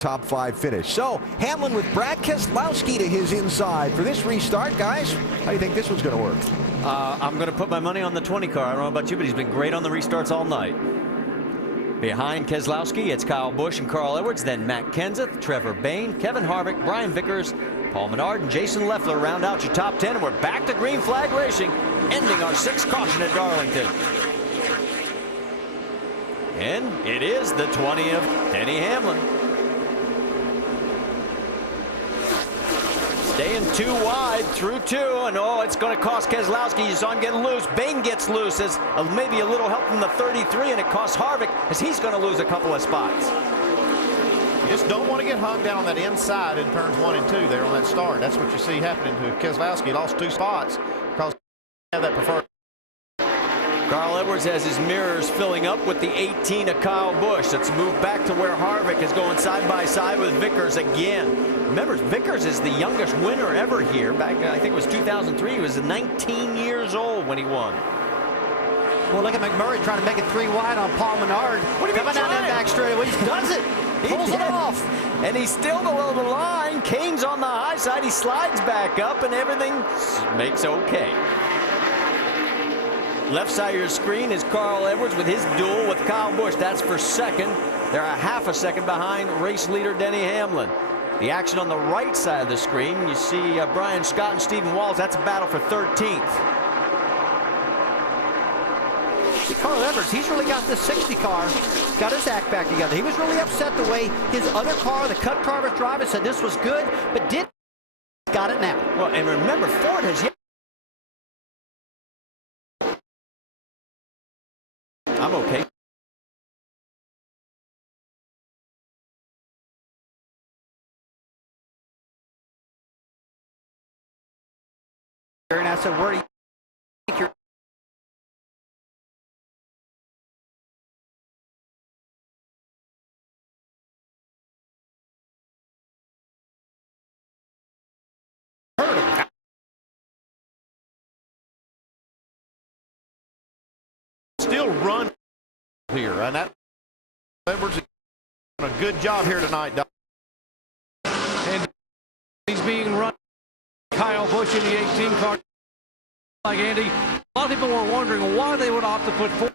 top 5 finish. So Hamlin with Brad Keselowski to his inside for this restart, guys. How do you think this one's going to work? I'm going to put my money on the 20 car. I don't know about you, but he's been great on the restarts all night. Behind Keselowski, it's Kyle Busch and Carl Edwards, then Matt Kenseth, Trevor Bayne, Kevin Harvick, Brian Vickers, Paul Menard, and Jason Leffler round out your top 10. And we're back to green flag racing, ending our 6th caution at Darlington. And it is the 20 of Denny Hamlin. Staying 2 wide through 2, and oh, it's going to cost Keselowski. You saw him getting loose. Bayne gets loose as maybe a little help from the 33, and it costs Harvick as he's going to lose a couple of spots. You just don't want to get hung down on that inside in turns 1 and 2 there on that start. That's what you see happening to Keselowski. He lost 2 spots because he had that preferred. Carl Edwards has his mirrors filling up with the 18 of Kyle Busch. Let's move back to where Harvick is going side by side with Vickers again. Remember, Vickers is the youngest winner ever here. Back, I think it was 2003. He was 19 years old when he won. Well, look at McMurray trying to make it 3 wide on Paul Menard. Coming down that back straight. Well, he does it. Pulls it off. And he's still below the line. Kane's on the high side. He slides back up, and everything makes okay. Left side of your screen is Carl Edwards with his duel with Kyle Busch. That's for 2nd. They're a half a second behind race leader Denny Hamlin. The action on the right side of the screen, you see Brian Scott and Stephen Walls. That's a battle for 13th. See, Carl Edwards, he's really got this 60 car, got his act back together. He was really upset the way his other car, the Cut car, was driving, said this was good, but got it now. Well, and remember, Ford has yet. I'm okay. And I said, where do you think you're? Still run here, and that Edwards is doing a good job here tonight, Doc. And he's being run. Kyle Busch in the 18 car. Like Andy, a lot of people were wondering why they would opt to put 4.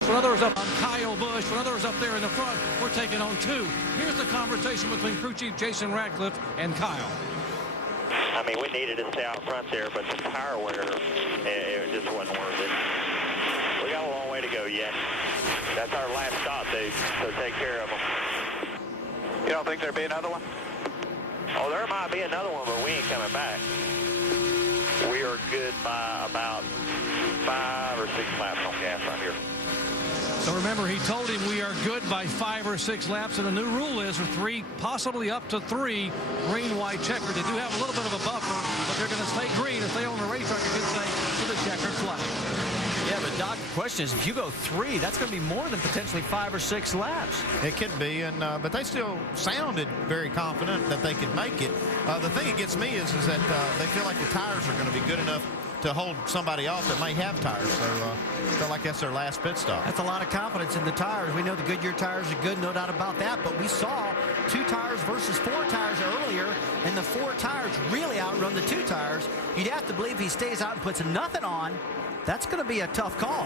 When others up on Kyle Busch, when others up there in the front, we're taking on 2. Here's the conversation between crew chief Jason Ratcliffe and Kyle. I mean, we needed to stay out front there, but the tire wear, it just wasn't worth it. We got a long way to go yet. That's our last stop, Dave, so take care of them. You don't think there'll be another one? Oh, there might be another one, but we ain't coming back. We are good by about 5 or 6 laps on gas right here. So remember, he told him we are good by 5 or 6 laps, and the new rule is for 3, possibly up to 3 green-white checkers. They do have a little bit of a buffer, but they're going to stay green. If they own the racetrack, you could say, to the checkered flag. Yeah, but Doc, the question is, if you go 3, that's going to be more than potentially 5 or 6 laps. It could be, and but they still sounded very confident that they could make it. The thing that gets me is that they feel like the tires are going to be good enough to hold somebody off that may have tires. So I feel like that's their last pit stop. That's a lot of confidence in the tires. We know the Goodyear tires are good, no doubt about that, but we saw 2 tires versus 4 tires earlier, and the 4 tires really outrun the 2 tires. You'd have to believe if he stays out and puts nothing on, that's going to be a tough call.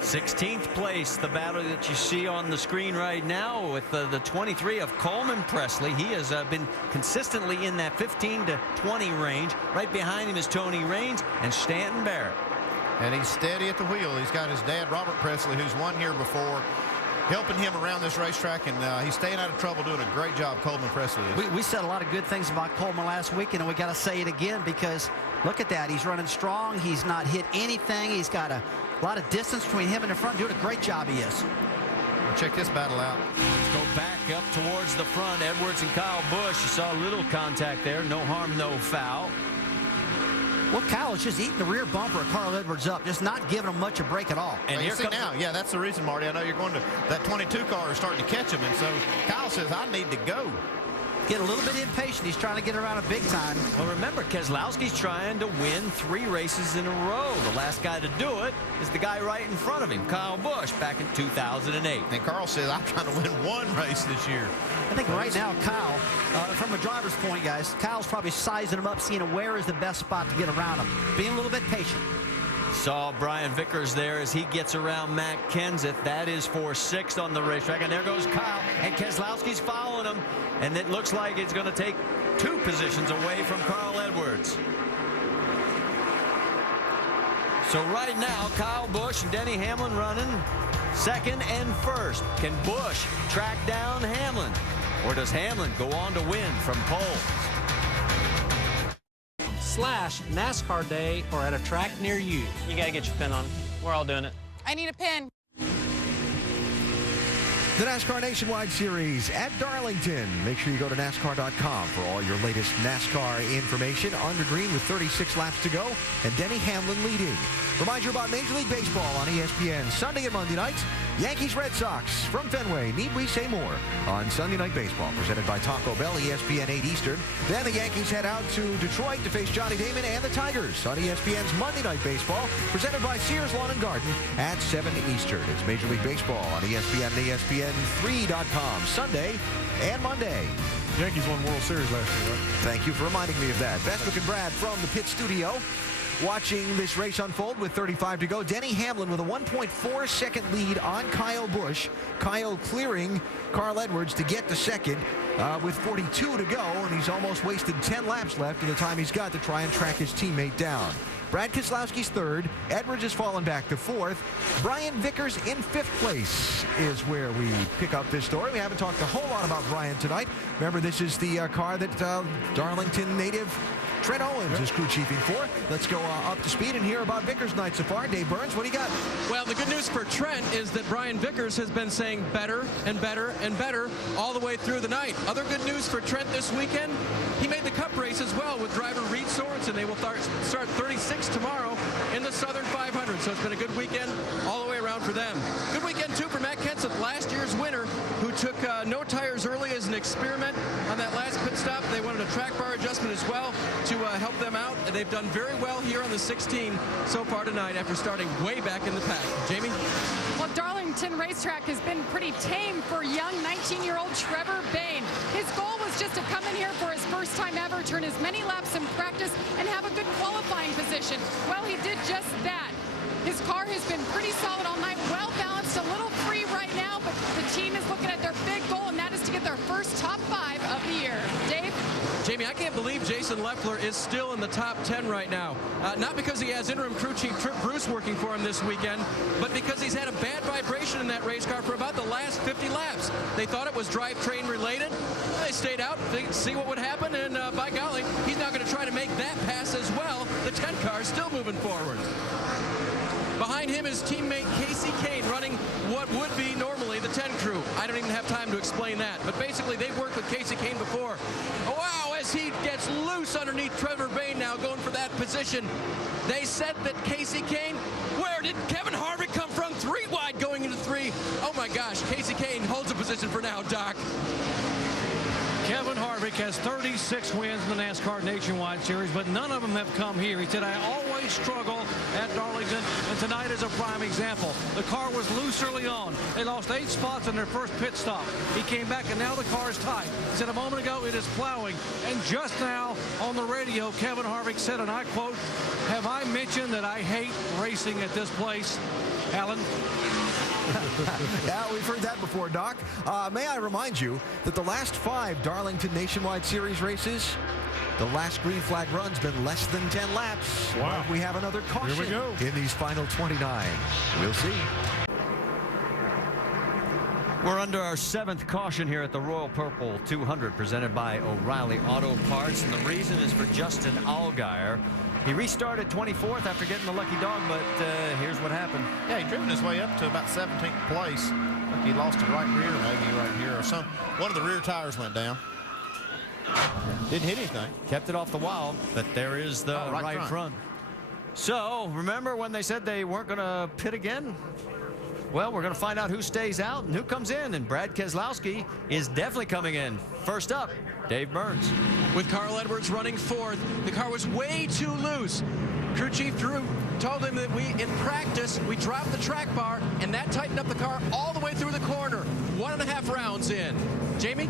16th place, the battle that you see on the screen right now with the 23 of Coleman Presley. He has been consistently in that 15 to 20 range. Right behind him is Tony Raines and Stanton Barrett. And he's steady at the wheel. He's got his dad, Robert Presley, who's won here before, helping him around this racetrack, and he's staying out of trouble, doing a great job, Coleman Presley is. We said a lot of good things about Coleman last week, and we got to say it again because look at that. He's running strong. He's not hit anything. He's got a lot of distance between him and the front. Doing a great job, he is. Well, check this battle out. Let's go back up towards the front. Edwards and Kyle Busch. You saw a little contact there. No harm, no foul. Well, Kyle is just eating the rear bumper of Carl Edwards up, just not giving him much a break at all. And here comes now. Yeah, that's the reason, Marty. I know you're going to that 22 car is starting to catch him, and so Kyle says, I need to go. Get a little bit impatient. He's trying to get around a big time. Well, remember, Keselowski's trying to win 3 races in a row. The last guy to do it is the guy right in front of him, Kyle Busch, back in 2008. And Carl says, I'm trying to win 1 race this year. I think right now, Kyle, from a driver's point, guys, Kyle's probably sizing him up, seeing where is the best spot to get around him. Being a little bit patient. Saw Brian Vickers there as he gets around Matt Kenseth. That is for 6th on the racetrack. And there goes Kyle. And Keselowski's following him. And it looks like it's going to take 2 positions away from Carl Edwards. So right now, Kyle Busch and Denny Hamlin running 2nd and 1st. Can Busch track down Hamlin? Or does Hamlin go on to win from pole? /NASCAR Day or at a track near you. You got to get your pin on. We're all doing it. I need a pin. The NASCAR Nationwide Series at Darlington. Make sure you go to NASCAR.com for all your latest NASCAR information. Under green with 36 laps to go, and Denny Hamlin leading. Remind you about Major League Baseball on ESPN Sunday and Monday nights. Yankees Red Sox from Fenway. Need we say more on Sunday Night Baseball, presented by Taco Bell, ESPN 8 Eastern. Then the Yankees head out to Detroit to face Johnny Damon and the Tigers on ESPN's Monday Night Baseball, presented by Sears Lawn and Garden at 7 Eastern. It's Major League Baseball on ESPN and ESPN3.com Sunday and Monday. Yankees won World Series last year, right? Thank you for reminding me of that. Bestwick and Brad from the pit studio. Watching this race unfold with 35 to go. Denny Hamlin with a 1.4-second lead on Kyle Busch. Kyle clearing Carl Edwards to get to 2nd with 42 to go, and he's almost wasted 10 laps left in the time he's got to try and track his teammate down. Brad Keselowski's 3rd. Edwards has fallen back to 4th. Brian Vickers in 5th place is where we pick up this story. We haven't talked a whole lot about Brian tonight. Remember, this is the car that Darlington native Trent Owens is crew chiefing for. Let's go up to speed and hear about Vickers' night so far. Dave Burns, what do you got? Well, the good news for Trent is that Brian Vickers has been saying better and better and better all the way through the night. Other good news for Trent this weekend, he made the Cup race as well with driver Reed Sorensen. They will start 36 tomorrow in the Southern 500. So it's been a good weekend all the way around for them. Good weekend, too, for Matt Kenseth, last year's winner, who took no tires early as an experiment on that last pit stop. They wanted a track bar adjustment as well to help them out. And they've done very well here on the 16 so far tonight after starting way back in the pack. Jamie? Well, Darlington Racetrack has been pretty tame for young 19-year-old Trevor Bayne. His goal was just to come in here for his first time ever, turn as many laps in practice, and have a good qualifying position. Well, he did just that. His car has been pretty solid all night, well balanced, a little free right now, but the team is looking at their big goal, and that is to get their first top 5 of the year. Dave? Jamie, I can't believe Jason Leffler is still in the top 10 right now. Not because he has interim crew chief Trip Bruce working for him this weekend, but because he's had a bad vibration in that race car for about the last 50 laps. They thought it was drivetrain related. They stayed out to see what would happen, and by golly, he's now going to try to make that pass as well. The 10 car is still moving forward. Behind him is teammate Casey Kane running what would be normally the 10 crew. I don't even have time to explain that. But basically, they've worked with Casey Kane before. Oh, wow, as he gets loose underneath Trevor Bayne now going for that position. They said that Casey Kane, where did Kevin Harvick come from? 3 wide going into 3. Oh, my gosh, Casey Kane holds a position for now, Doc. Kevin Harvick has 36 wins in the NASCAR Nationwide Series, but none of them have come here. He said, I always struggle at Darlington, and tonight is a prime example. The car was loose early on. They lost 8 spots in their first pit stop. He came back, and now the car is tight. He said a moment ago, it is plowing. And just now on the radio, Kevin Harvick said, and I quote, have I mentioned that I hate racing at this place? Alan? Yeah, we've heard that before, Doc. May I remind you that the last 5 Darlington Nationwide Series races, the last green flag run's been less than 10 laps. Wow. We have another caution Here we go. in these final 29. We'll see. We're under our 7th caution here at the Royal Purple 200, presented by O'Reilly Auto Parts, and the reason is for Justin Allgaier. He restarted 24th after getting the lucky dog, but here's what happened. Yeah, he driven his way up to about 17th place. I think he lost a right rear, maybe right here, or some. One of the rear tires went down. Didn't hit anything. Kept it off the wall, but there is the right front. So, remember when they said they weren't going to pit again? Well, we're going to find out who stays out and who comes in, and Brad Keselowski is definitely coming in. First up, Dave Burns. With Carl Edwards running fourth, the car was way too loose. Crew Chief Drew told him that in practice, we dropped the track bar, and that tightened up the car all the way through the corner. 1.5 rounds in. Jamie?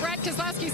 Brad Keselowski